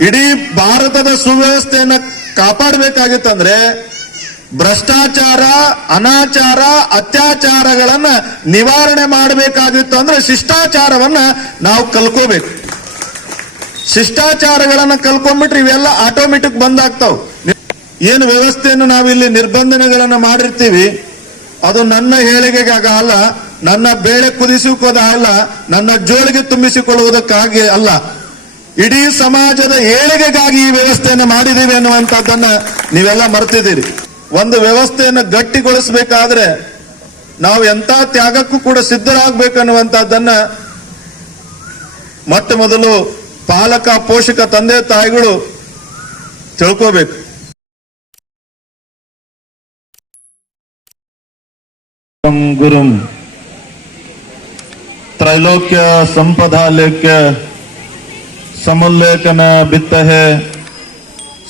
ಇಡೀ ಭಾರತದ ಸುವ್ಯವಸ್ಥೆಯನ್ನ ಕಾಪಾಡಬೇಕಾಗಿತ್ತಂದ್ರೆ ಭ್ರಷ್ಟಾಚಾರ, ಅನಾಚಾರ, ಅತ್ಯಾಚಾರಗಳನ್ನ ನಿವಾರಣೆ ಮಾಡಬೇಕಾಗಿತ್ತು ಅಂದ್ರೆ ಶಿಷ್ಟಾಚಾರವನ್ನ ನಾವು ಕಲ್ಕೋಬೇಕು ಶಿಷ್ಟಾಚಾರಗಳನ್ನ ಕಲ್ಕೊಂಡ್ಬಿಟ್ರೆ ಇವೆಲ್ಲ ಆಟೋಮೆಟಿಕ್ ಬಂದಾಗ್ತಾವ್. ಏನು ವ್ಯವಸ್ಥೆಯನ್ನು ನಾವಿಲ್ಲಿ ನಿರ್ಬಂಧನೆಗಳನ್ನ ಮಾಡಿರ್ತೀವಿ, ಅದು ನನ್ನ ಹೇಳಿಕೆಗಾಗ ಅಲ್ಲ, ನನ್ನ ಬೇಳೆ ಕುದಿಸಿಕೊಳ್ಳೋದಲ್ಲ ನನ್ನ ಜೋಳಿಗೆ ತುಂಬಿಸಿಕೊಳ್ಳುವುದಕ್ಕಾಗಿ ಅಲ್ಲ. ಇಡೀ ಸಮಾಜದ ಏಳಿಗೆಗಾಗಿ ಈ ವ್ಯವಸ್ಥೆಯನ್ನು ಮಾಡಿದ್ದೀವಿ ಅನ್ನುವಂಥದ್ದನ್ನ ನೀವೆಲ್ಲ ಮರ್ತಿದ್ದೀರಿ. ಒಂದು ವ್ಯವಸ್ಥೆಯನ್ನು ಗಟ್ಟಿಗೊಳಿಸಬೇಕಾದ್ರೆ ನಾವು ಎಂತ ತ್ಯಾಗಕ್ಕೂ ಕೂಡ ಸಿದ್ಧರಾಗಬೇಕನ್ನುವಂಥದ್ದನ್ನ ಮೊಟ್ಟ ಮೊದಲು ಪಾಲಕ, ಪೋಷಕ, ತಂದೆ, ತಾಯಿಗಳು ತಿಳ್ಕೋಬೇಕು ಗುರು. ತ್ರೈಲೋಕ್ಯ ಸಂಪದಾಲಯಕ್ಕೆ ಸಮುಲ್ಲೇಖನ ಬಿತ್ತಹೆ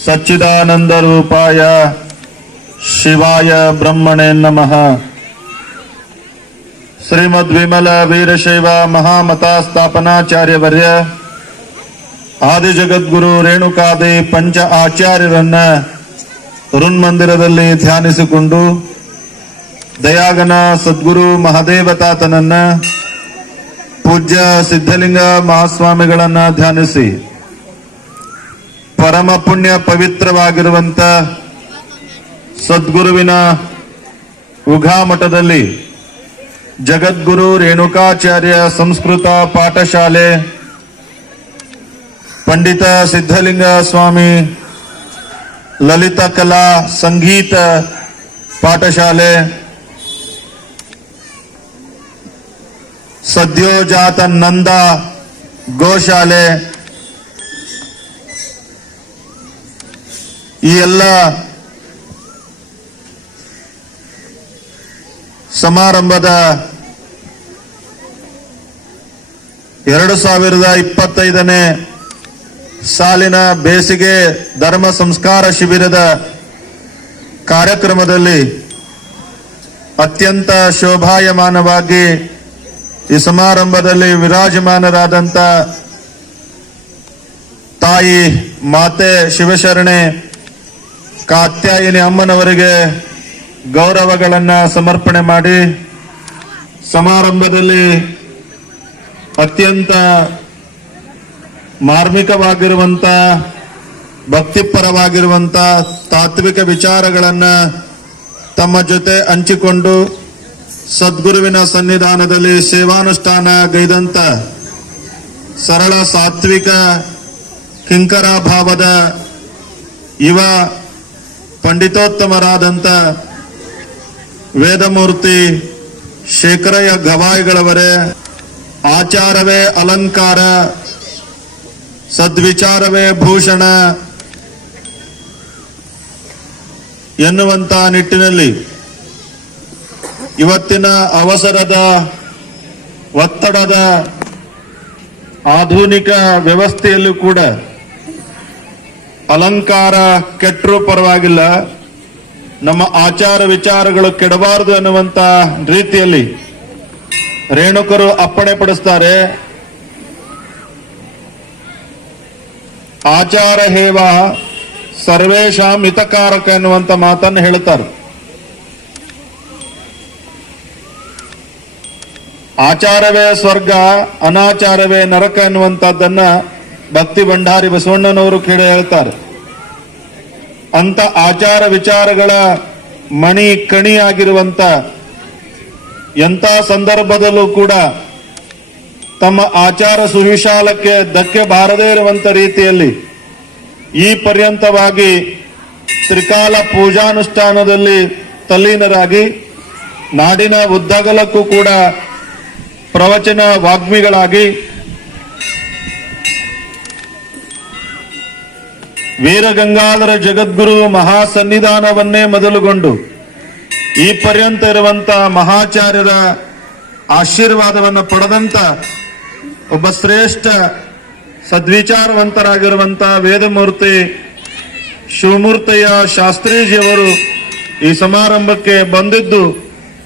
ಸಚ್ಚಿದಾನಂದ ರೂಪಾಯ ಶಿವಾಯ ಬ್ರಹ್ಮಣೇ ನಮಃ. ಶ್ರೀಮದ್ ವಿಮಲ ವೀರಶೈವ ಮಹಾಮತಾಸ್ಥಾಪನಾಚಾರ್ಯವರ್ಯ ಆದಿಜಗದ್ಗುರು ರೇಣುಕಾದಿ ಪಂಚ ಆಚಾರ್ಯರನ್ನ ಋನ್ಮಂದಿರದಲ್ಲಿ ಧ್ಯಾನಿಸಿಕೊಂಡು ದಯಾಗನ ಸದ್ಗುರು ಮಹಾದೇವತಾತನನ್ನ ಪೂಜ್ಯ ಸಿದ್ಧಲಿಂಗ ಮಹಾಸ್ವಾಮಿಗಳನ್ನ ಧ್ಯಾನಿಸಿ. ಪರಮ ಪುಣ್ಯ ಪವಿತ್ರವಾಗಿರುವಂತ ಸದ್ಗುರುವಿನ ಉಘಾಮಠದಲ್ಲಿ ಜಗದ್ಗುರು ರೇಣುಕಾಚಾರ್ಯ ಸಂಸ್ಕೃತ ಪಾಠಶಾಲೆ ಪಂಡಿತ ಸಿದ್ಧಲಿಂಗ ಸ್ವಾಮಿ ಲಲಿತ ಕಲಾ ಸಂಗೀತ ಪಾಠಶಾಲೆ ಸದ್ಯೋಜಾತ ನಂದ ಗೋಶಾಲೆ. ಈ ಎಲ್ಲ ಸಮಾರಂಭದ ಎರಡು ಸಾವಿರದ ಇಪ್ಪತ್ತೈದನೇ ಸಾಲಿನ ಬೇಸಿಗೆ ಧರ್ಮ ಸಂಸ್ಕಾರ ಶಿಬಿರದ ಕಾರ್ಯಕ್ರಮದಲ್ಲಿ ಅತ್ಯಂತ ಶೋಭಾಯಮಾನವಾಗಿ ಈ ಸಮಾರಂಭದಲ್ಲಿ ವಿರಾಜಮಾನರಾದಂತ ತಾಯಿ ಮಾತೆ ಶಿವಶರಣೆ ಕಾತ್ಯಾಯಿನಿ ಅಮ್ಮನವರಿಗೆ ಗೌರವಗಳನ್ನು ಸಮರ್ಪಣೆ ಮಾಡಿ ಸಮಾರಂಭದಲ್ಲಿ ಅತ್ಯಂತ ಮಾರ್ಮಿಕವಾಗಿರುವಂತ, ಭಕ್ತಿಪರವಾಗಿರುವಂತ ತಾತ್ವಿಕ ವಿಚಾರಗಳನ್ನು ತಮ್ಮ ಜೊತೆ ಹಂಚಿಕೊಂಡು ಸದ್ಗುರುವಿನ ಸನ್ನಿಧಾನದಲ್ಲಿ ಸೇವಾನುಷ್ಠಾನ ಗೈದಂತ ಸರಳ ಸಾತ್ವಿಕ ಕಿಂಕರ ಭಾವದ ಯುವ ಪಂಡಿತೋತ್ತಮರಾದಂಥ ವೇದಮೂರ್ತಿ ಶೇಖರಯ್ಯ ಗವಾಯಿಗಳವರೇ, ಆಚಾರವೇ ಅಲಂಕಾರ, ಸದ್ವಿಚಾರವೇ ಭೂಷಣ ಎನ್ನುವಂತ ನಿಟ್ಟಿನಲ್ಲಿ ಇವತ್ತಿನ ಅವಸರದ ಒತ್ತಡದ ಆಧುನಿಕ ವ್ಯವಸ್ಥೆಯಲ್ಲೂ ಕೂಡ ಅಲಂಕಾರ ಕೆಟ್ಟರೂ ಪರವಾಗಿಲ್ಲ. ನಮ್ಮ ಆಚಾರ ವಿಚಾರಗಳು ಕೆಡಬಾರದು ಅನ್ನುವಂತ ರೀತಿಯಲ್ಲಿ ರೇಣುಕರು ಅಪ್ಪಣೆ ಪಡಿಸ್ತಾರೆ. ಆಚಾರ ಹೇವ ಸರ್ವೇಶಾಂ ಹಿತಕಾರಕ ಎನ್ನುವಂತ ಮಾತನ್ನು ಹೇಳುತ್ತಾರೆ. ಆಚಾರವೇ ಸ್ವರ್ಗ, ಅನಾಚಾರವೇ ನರಕ ಎನ್ನುವಂತದ್ದನ್ನ ಭಕ್ತಿ ಭಂಡಾರಿ ಬಸವಣ್ಣನವರು ಕೇಳಿ ಹೇಳ್ತಾರೆ. ಅಂತ ಆಚಾರ ವಿಚಾರಗಳ ಮಣಿ ಕಣಿ ಎಂಥ ಸಂದರ್ಭದಲ್ಲೂ ಕೂಡ ತಮ್ಮ ಆಚಾರ ಸುವಿಶಾಲಕ್ಕೆ ಧಕ್ಕೆ ಬಾರದೇ ಇರುವಂತ ರೀತಿಯಲ್ಲಿ ಈ ಪರ್ಯಂತವಾಗಿ ತ್ರಿಕಾಲ ಪೂಜಾನುಷ್ಠಾನದಲ್ಲಿ ತಲ್ಲೀನರಾಗಿ ನಾಡಿನ ಉದ್ದಗಲಕ್ಕೂ ಕೂಡ ಪ್ರವಚನ ವಾಗ್ಮಿಗಳಾಗಿ ವೀರಗಂಗಾಧರ ಜಗದ್ಗುರು ಮಹಾಸನ್ನಿಧಾನವನ್ನೇ ಮೊದಲುಗೊಂಡು ಈ ಪರ್ಯಂತ ಇರುವಂತ ಮಹಾಚಾರ್ಯರ ಆಶೀರ್ವಾದವನ್ನು ಪಡೆದಂತ ಒಬ್ಬ ಶ್ರೇಷ್ಠ ಸದ್ವಿಚಾರವಂತರಾಗಿರುವಂತ ವೇದಮೂರ್ತಿ ಶಿವಮೂರ್ತಯ್ಯ ಶಾಸ್ತ್ರೀಜಿಯವರು ಈ ಸಮಾರಂಭಕ್ಕೆ ಬಂದಿದ್ದು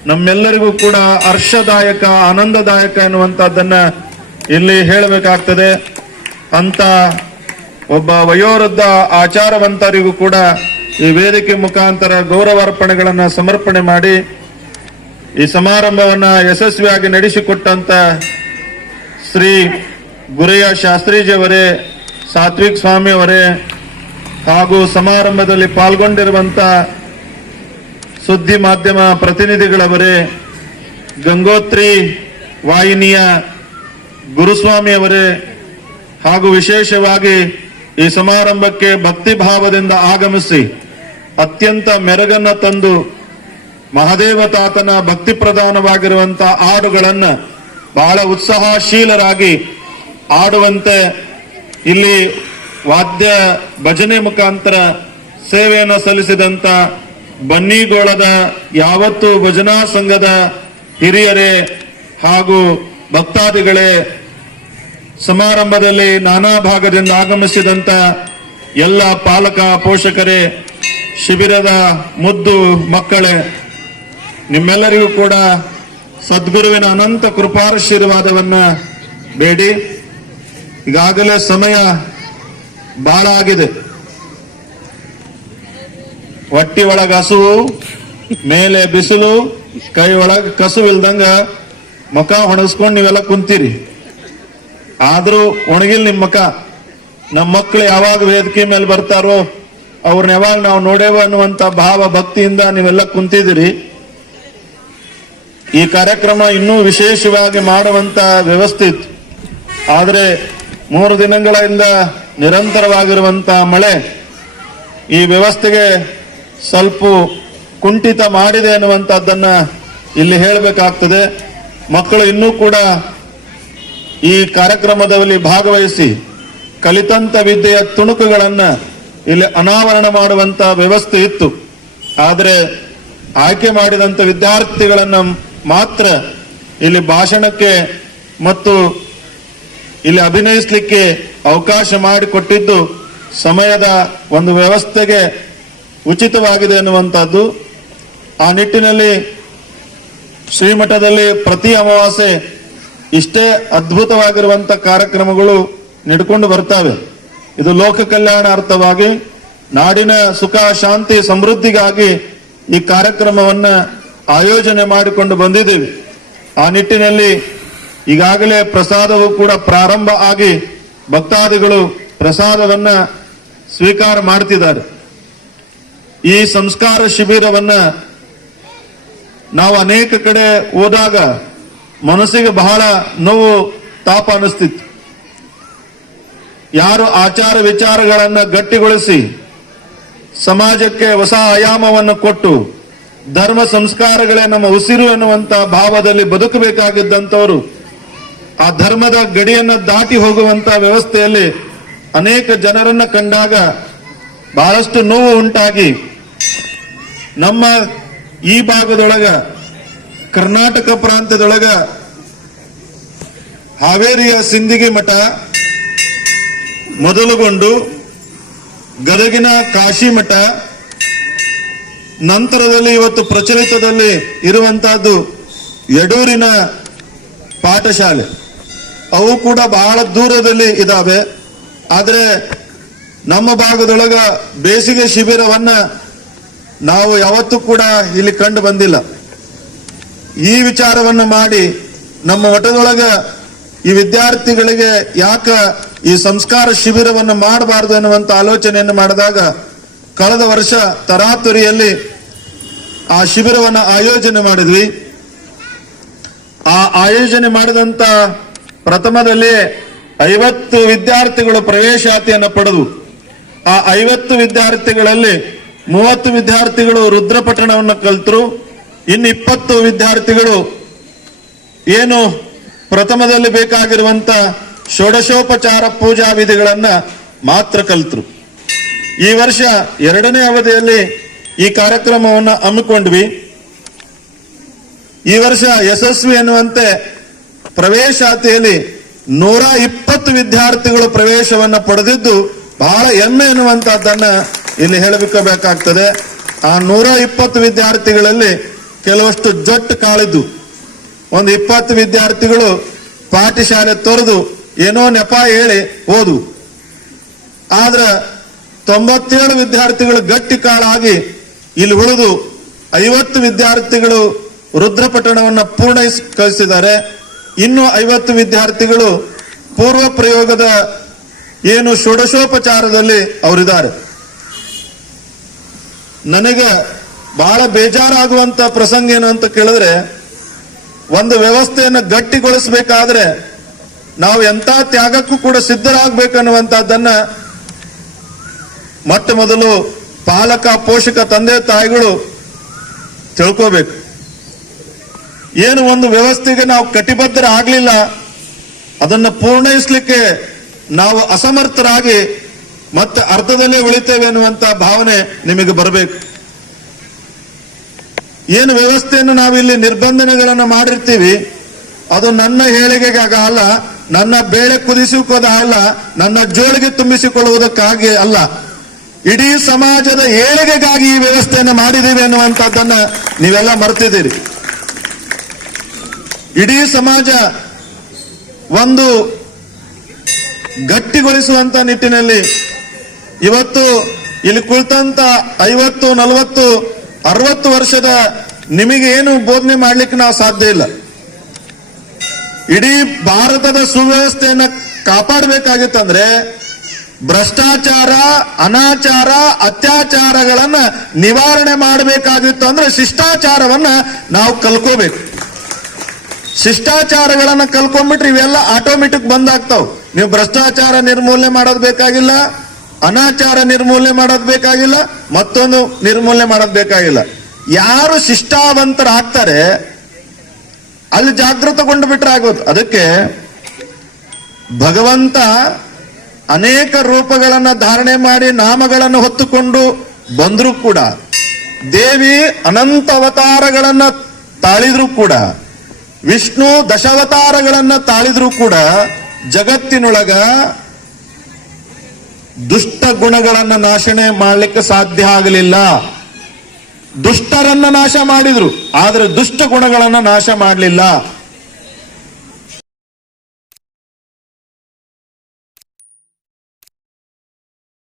ನಮ್ಮೆಲ್ಲರಿಗೂ ಕೂಡ ಹರ್ಷದಾಯಕ, ಆನಂದದಾಯಕ ಎನ್ನುವಂತಹದ್ದನ್ನ ಇಲ್ಲಿ ಹೇಳಬೇಕಾಗ್ತದೆ. ಅಂತ ಒಬ್ಬ ವಯೋವೃದ್ಧ ಆಚಾರವಂತರಿಗೂ ಕೂಡ ಈ ವೇದಿಕೆ ಮುಖಾಂತರ ಗೌರವಾರ್ಪಣೆಗಳನ್ನ ಸಮರ್ಪಣೆ ಮಾಡಿ, ಈ ಸಮಾರಂಭವನ್ನ ಯಶಸ್ವಿಯಾಗಿ ನಡೆಸಿಕೊಟ್ಟಂತ ಶ್ರೀ ಗುರೆಯ ಶಾಸ್ತ್ರೀಜಿಯವರೇ, ಸಾತ್ವಿಕ್ ಸ್ವಾಮಿಯವರೇ ಹಾಗೂ ಸಮಾರಂಭದಲ್ಲಿ ಪಾಲ್ಗೊಂಡಿರುವಂತ ಸುದ್ದಿ ಮಾಧ್ಯಮ ಪ್ರತಿನಿಧಿಗಳವರೇ, ಗಂಗೋತ್ರಿ ವಾಹಿನಿಯ ಗುರುಸ್ವಾಮಿಯವರೇ ಹಾಗೂ ವಿಶೇಷವಾಗಿ ಈ ಸಮಾರಂಭಕ್ಕೆ ಭಕ್ತಿ ಭಾವದಿಂದ ಆಗಮಿಸಿ ಅತ್ಯಂತ ಮೆರಗನ್ನ ತಂದು ಮಹದೇವ ತಾತನ ಭಕ್ತಿ ಪ್ರಧಾನವಾಗಿರುವಂತಹ ಹಾಡುಗಳನ್ನು ಬಹಳ ಉತ್ಸಾಹಶೀಲರಾಗಿ ಆಡುವಂತೆ ಇಲ್ಲಿ ವಾದ್ಯ ಭಜನೆ ಮುಖಾಂತರ ಸೇವೆಯನ್ನು ಸಲ್ಲಿಸಿದಂತ ಬನ್ನಿಗೋಳದ ಯಾವತ್ತು ಭಜನಾ ಸಂಘದ ಹಿರಿಯರೇ ಹಾಗೂ ಭಕ್ತಾದಿಗಳೇ, ಸಮಾರಂಭದಲ್ಲಿ ನಾನಾ ಭಾಗದಿಂದ ಆಗಮಿಸಿದಂತ ಎಲ್ಲ ಪಾಲಕ ಪೋಷಕರೇ, ಶಿಬಿರದ ಮುದ್ದು ಮಕ್ಕಳೇ, ನಿಮ್ಮೆಲ್ಲರಿಗೂ ಕೂಡ ಸದ್ಗುರುವಿನ ಅನಂತ ಕೃಪಾರಶೀರ್ವಾದವನ್ನು ಬೇಡಿ. ಈಗಾಗಲೇ ಸಮಯ ಬಹಳ ಆಗಿದೆ. ಹೊಟ್ಟಿ ಒಳಗ ಹಸುವು ಮೇಲೆ ಬಿಸಿಲು, ಕೈ ಒಳಗ ಕಸುವಿಲ್ದಂಗ ಮುಖ ಹೊಣಸ್ಕೊಂಡು ನೀವೆಲ್ಲ ಕುಂತೀರಿ. ಆದ್ರೂ ಒಣಗಿಲ್ ನಿಮ್ ಮುಖ. ನಮ್ಮ ಮಕ್ಕಳು ಯಾವಾಗ ವೇದಿಕೆ ಮೇಲೆ ಬರ್ತಾರೋ ಅವ್ರನ್ನ ಯಾವಾಗ ನಾವು ನೋಡೇವ ಅನ್ನುವಂತ ಭಾವ ಭಕ್ತಿಯಿಂದ ನೀವೆಲ್ಲ ಕುಂತಿದ್ದೀರಿ. ಈ ಕಾರ್ಯಕ್ರಮ ಇನ್ನೂ ವಿಶೇಷವಾಗಿ ಮಾಡುವಂತ ವ್ಯವಸ್ಥೆ ಇತ್ತು. ಆದ್ರೆ ಮೂರು ದಿನಗಳಿಂದ ನಿರಂತರವಾಗಿರುವಂತ ಮಳೆ ಈ ವ್ಯವಸ್ಥೆಗೆ ಸ್ವಲ್ಪ ಕುಂಠಿತ ಮಾಡಿದೆ ಅನ್ನುವಂಥದ್ದನ್ನ ಇಲ್ಲಿ ಹೇಳಬೇಕಾಗ್ತದೆ. ಮಕ್ಕಳು ಇನ್ನೂ ಕೂಡ ಈ ಕಾರ್ಯಕ್ರಮದಲ್ಲಿ ಭಾಗವಹಿಸಿ ಕಲಿತಂತ ವಿದ್ಯೆಯ ತುಣುಕುಗಳನ್ನು ಇಲ್ಲಿ ಅನಾವರಣ ಮಾಡುವಂತ ವ್ಯವಸ್ಥೆ ಇತ್ತು. ಆದರೆ ಆಯ್ಕೆ ಮಾಡಿದಂತ ವಿದ್ಯಾರ್ಥಿಗಳನ್ನು ಮಾತ್ರ ಇಲ್ಲಿ ಭಾಷಣಕ್ಕೆ ಮತ್ತು ಇಲ್ಲಿ ಅಭಿನಯಿಸಲಿಕ್ಕೆ ಅವಕಾಶ ಮಾಡಿಕೊಟ್ಟಿದ್ದು ಸಮಯದ ಒಂದು ವ್ಯವಸ್ಥೆಗೆ ಉಚಿತವಾಗಿದೆ ಅನ್ನುವಂಥದ್ದು ಆ ನಿಟ್ಟಿನಲ್ಲಿ ಶ್ರೀಮಠದಲ್ಲಿ ಪ್ರತಿ ಅಮಾವಾಸ್ಯೆ ಇಷ್ಟೇ ಅದ್ಭುತವಾಗಿರುವಂತ ಕಾರ್ಯಕ್ರಮಗಳು ನಡ್ಕೊಂಡು ಬರ್ತವೆ. ಇದು ಲೋಕ ಕಲ್ಯಾಣಾರ್ಥವಾಗಿ ನಾಡಿನ ಸುಖ, ಶಾಂತಿ, ಸಮೃದ್ಧಿಗಾಗಿ ಈ ಕಾರ್ಯಕ್ರಮವನ್ನ ಆಯೋಜನೆ ಮಾಡಿಕೊಂಡು ಬಂದಿದ್ದೀವಿ. ಆ ನಿಟ್ಟಿನಲ್ಲಿ ಈಗಾಗಲೇ ಪ್ರಸಾದವು ಕೂಡ ಪ್ರಾರಂಭ ಆಗಿ ಭಕ್ತಾದಿಗಳು ಪ್ರಸಾದವನ್ನ ಸ್ವೀಕಾರ ಮಾಡ್ತಿದ್ದಾರೆ. ಈ ಸಂಸ್ಕಾರ ಶಿಬಿರವನ್ನ ನಾವು ಅನೇಕ ಕಡೆ ಹೋದಾಗ ಮನಸ್ಸಿಗೆ ಬಹಳ ನೋವು ತಾಪ ಅನಿಸ್ತಿತ್ತು ಯಾರು ಆಚಾರ ವಿಚಾರಗಳನ್ನು ಗಟ್ಟಿಗೊಳಿಸಿ ಸಮಾಜಕ್ಕೆ ಹೊಸ ಆಯಾಮವನ್ನು ಕೊಟ್ಟು ಧರ್ಮ ಸಂಸ್ಕಾರಗಳೇ ನಮ್ಮ ಉಸಿರು ಎನ್ನುವಂತ ಭಾವದಲ್ಲಿ ಬದುಕಬೇಕಾಗಿದ್ದಂಥವರು ಆ ಧರ್ಮದ ಗಡಿಯನ್ನ ದಾಟಿ ಹೋಗುವಂತ ವ್ಯವಸ್ಥೆಯಲ್ಲಿ ಅನೇಕ ಜನರನ್ನ ಕಂಡಾಗ ಬಹಳಷ್ಟು ನೋವು ಉಂಟಾಗಿ ನಮ್ಮ ಈ ಭಾಗದೊಳಗ, ಕರ್ನಾಟಕ ಪ್ರಾಂತ್ಯದೊಳಗ ಹಾವೇರಿಯ ಸಿಂದಿಗೆ ಮಠ ಮೊದಲುಗೊಂಡು ಗದಗಿನ ಕಾಶಿ ಮಠ, ನಂತರದಲ್ಲಿ ಇವತ್ತು ಪ್ರಚಲಿತದಲ್ಲಿ ಇರುವಂತಹದ್ದು ಯಡೂರಿನ ಪಾಠಶಾಲೆ. ಅವು ಕೂಡ ಬಹಳ ದೂರದಲ್ಲಿ ಇದಾವೆ. ಆದರೆ ನಮ್ಮ ಭಾಗದೊಳಗ ಬೇಸಿಗೆ ಶಿಬಿರವನ್ನ ನಾವು ಯಾವತ್ತೂ ಕೂಡ ಇಲ್ಲಿ ಕಂಡು ಬಂದಿಲ್ಲ. ಈ ವಿಚಾರವನ್ನು ಮಾಡಿ ನಮ್ಮ ಮಠದೊಳಗ ಈ ವಿದ್ಯಾರ್ಥಿಗಳಿಗೆ ಯಾಕ ಈ ಸಂಸ್ಕಾರ ಶಿಬಿರವನ್ನು ಮಾಡಬಾರದು ಎನ್ನುವಂತ ಆಲೋಚನೆಯನ್ನು ಮಾಡಿದಾಗ ಕಳೆದ ವರ್ಷ ತರಾತುರಿಯಲ್ಲಿ ಆ ಶಿಬಿರವನ್ನು ಆಯೋಜನೆ ಮಾಡಿದ್ವಿ. ಆ ಆಯೋಜನೆ ಮಾಡಿದಂತ ಪ್ರಥಮದಲ್ಲಿ ಐವತ್ತು ವಿದ್ಯಾರ್ಥಿಗಳು ಪ್ರವೇಶಾತಿಯನ್ನು ಪಡೆದು, ಆ ಐವತ್ತು ವಿದ್ಯಾರ್ಥಿಗಳಲ್ಲಿ ಮೂವತ್ತು ವಿದ್ಯಾರ್ಥಿಗಳು ರುದ್ರಪಟ್ಟಣವನ್ನು ಕಲಿತರು ಇನ್ನು ಇಪ್ಪತ್ತು ವಿದ್ಯಾರ್ಥಿಗಳು ಏನು ಪ್ರಥಮದಲ್ಲಿ ಬೇಕಾಗಿರುವಂತ ಷೋಡಶೋಪಚಾರ ಪೂಜಾ ವಿಧಿಗಳನ್ನ ಮಾತ್ರ ಕಲಿತರು. ಈ ವರ್ಷ ಎರಡನೇ ಅವಧಿಯಲ್ಲಿ ಈ ಕಾರ್ಯಕ್ರಮವನ್ನು ಹಮ್ಮಿಕೊಂಡ್ವಿ. ಈ ವರ್ಷ ಯಶಸ್ವಿ ಎನ್ನುವಂತೆ ಪ್ರವೇಶಾತಿಯಲ್ಲಿ ನೂರ ಇಪ್ಪತ್ತು ವಿದ್ಯಾರ್ಥಿಗಳು ಪ್ರವೇಶವನ್ನು ಪಡೆದಿದ್ದು ಬಹಳ ಹೆಮ್ಮೆ ಎನ್ನುವಂತಹದ್ದನ್ನ ಇಲ್ಲಿ ಹೇಳಬೇಕಾಗ್ತದೆ ಆ ನೂರ ಇಪ್ಪತ್ತು ವಿದ್ಯಾರ್ಥಿಗಳಲ್ಲಿ ಕೆಲವಷ್ಟು ಜೊಟ್ಟು ಕಾಳಿದ್ದು. ಒಂದು ಇಪ್ಪತ್ತು ವಿದ್ಯಾರ್ಥಿಗಳು ಪಾಠಶಾಲೆ ತೊರೆದು ಏನೋ ನೆಪ ಹೇಳಿ ಓದು. ಆದ್ರೆ ತೊಂಬತ್ತೇಳು ವಿದ್ಯಾರ್ಥಿಗಳು ಗಟ್ಟಿ ಕಾಳಾಗಿ ಇಲ್ಲಿ ಉಳಿದು ಐವತ್ತು ವಿದ್ಯಾರ್ಥಿಗಳು ರುದ್ರಪಟ್ಟಣವನ್ನು ಪೂರ್ಣ ಕಳಿಸಿದ್ದಾರೆ. ಇನ್ನು ಐವತ್ತು ವಿದ್ಯಾರ್ಥಿಗಳು ಪೂರ್ವ ಪ್ರಯೋಗದ ಏನು ಷೋಡಶೋಪಚಾರದಲ್ಲಿ ಅವರಿದ್ದಾರೆ. ನನಗೆ ಬಹಳ ಬೇಜಾರಾಗುವಂತ ಪ್ರಸಂಗ ಏನು ಅಂತ ಕೇಳಿದ್ರೆ, ಒಂದು ವ್ಯವಸ್ಥೆಯನ್ನು ಗಟ್ಟಿಗೊಳಿಸಬೇಕಾದ್ರೆ ನಾವು ಎಂತ ತ್ಯಾಗಕ್ಕೂ ಕೂಡ ಸಿದ್ಧರಾಗಬೇಕನ್ನುವಂತಹದ್ದನ್ನ ಮೊಟ್ಟ ಮೊದಲು ಪಾಲಕ, ಪೋಷಕ, ತಂದೆ, ತಾಯಿಗಳು ತಿಳ್ಕೋಬೇಕು. ಏನು ಒಂದು ವ್ಯವಸ್ಥೆಗೆ ನಾವು ಕಟಿಬದ್ಧರಾಗಲಿಲ್ಲ, ಅದನ್ನು ಪೂರ್ಣೈಸಲಿಕ್ಕೆ ನಾವು ಅಸಮರ್ಥರಾಗಿ ಮತ್ತೆ ಅರ್ಧದಲ್ಲೇ ಉಳಿತೇವೆ ಅನ್ನುವಂತ ಭಾವನೆ ನಿಮಗೆ ಬರಬೇಕು. ಏನು ವ್ಯವಸ್ಥೆಯನ್ನು ನಾವಿಲ್ಲಿ ನಿರ್ಬಂಧನೆಗಳನ್ನು ಮಾಡಿರ್ತೀವಿ, ಅದು ನನ್ನ ಹೇಳಿಕೆಗಾಗ ಅಲ್ಲ, ನನ್ನ ಬೇಳೆ ಕುದಿಸಿಕೊಳ್ಳೋದ ಅಲ್ಲ, ನನ್ನ ಜೋಳಿಗೆ ತುಂಬಿಸಿಕೊಳ್ಳುವುದಕ್ಕಾಗಿ ಅಲ್ಲ. ಇಡೀ ಸಮಾಜದ ಏಳಿಗೆಗಾಗಿ ಈ ವ್ಯವಸ್ಥೆಯನ್ನು ಮಾಡಿದ್ದೀವಿ ಅನ್ನುವಂಥದ್ದನ್ನ ನೀವೆಲ್ಲ ಮರ್ತಿದ್ದೀರಿ. ಇಡೀ ಸಮಾಜ ಒಂದು ಗಟ್ಟಿಗೊಳಿಸುವಂತ ನಿಟ್ಟಿನಲ್ಲಿ ಇವತ್ತು ಇಲ್ಲಿ ಕುಳಿತಂತ ಐವತ್ತು, ನಲವತ್ತು, ಅರವತ್ತು ವರ್ಷದ ನಿಮಗೆ ಏನು ಬೋಧನೆ ಮಾಡ್ಲಿಕ್ಕೆ ನಾವು ಸಾಧ್ಯ ಇಲ್ಲ. ಇಡೀ ಭಾರತದ ಸುವ್ಯವಸ್ಥೆಯನ್ನ ಕಾಪಾಡಬೇಕಾಗಿತ್ತಂದ್ರೆ ಭ್ರಷ್ಟಾಚಾರ, ಅನಾಚಾರ, ಅತ್ಯಾಚಾರಗಳನ್ನ ನಿವಾರಣೆ ಮಾಡಬೇಕಾಗಿತ್ತು ಅಂದ್ರೆ ಶಿಷ್ಟಾಚಾರವನ್ನ ನಾವು ಕಲ್ಕೋಬೇಕು. ಶಿಷ್ಟಾಚಾರಗಳನ್ನ ಕಲ್ಕೊಂಡ್ಬಿಟ್ರೆ ಇವೆಲ್ಲ ಆಟೋಮೆಟಿಕ್ ಬಂದಾಗ್ತಾವ್. ನೀವು ಭ್ರಷ್ಟಾಚಾರ ನಿರ್ಮೂಲನೆ ಮಾಡೋದು ಬೇಕಾಗಿಲ್ಲ. ಅನಾಚಾರ ನಿರ್ಮೂಲನೆ ಮಾಡೋದು ಬೇಕಾಗಿಲ್ಲ, ಮತ್ತೊಂದು ನಿರ್ಮೂಲನೆ ಮಾಡೋದು ಬೇಕಾಗಿಲ್ಲ. ಯಾರು ಶಿಷ್ಟಾವಂತರಾಗ್ತಾರೆ, ಅಲ್ಲಿ ಜಾಗೃತಗೊಂಡು ಬಿಟ್ರೆ ಆಗೋದು ಅದಕ್ಕೆ ಭಗವಂತ ಅನೇಕ ರೂಪಗಳನ್ನ ಧಾರಣೆ ಮಾಡಿ ನಾಮಗಳನ್ನು ಹೊತ್ತುಕೊಂಡು ಬಂದರೂ ಕೂಡ, ದೇವಿ ಅನಂತ ಅವತಾರಗಳನ್ನ ತಾಳಿದ್ರು ಕೂಡ, ವಿಷ್ಣು ದಶಾವತಾರಗಳನ್ನ ತಾಳಿದ್ರು ಕೂಡ, ಜಗತ್ತಿನೊಳಗ ದುಷ್ಟ ಗುಣಗಳನ್ನ ನಾಶನೆ ಮಾಡಲಿಕ್ಕೆ ಸಾಧ್ಯ ಆಗಲಿಲ್ಲ. ದುಷ್ಟರನ್ನ ನಾಶ ಮಾಡಿದ್ರು. ಆದ್ರೆ ದುಷ್ಟ ಗುಣಗಳನ್ನ ನಾಶ ಮಾಡಲಿಲ್ಲ.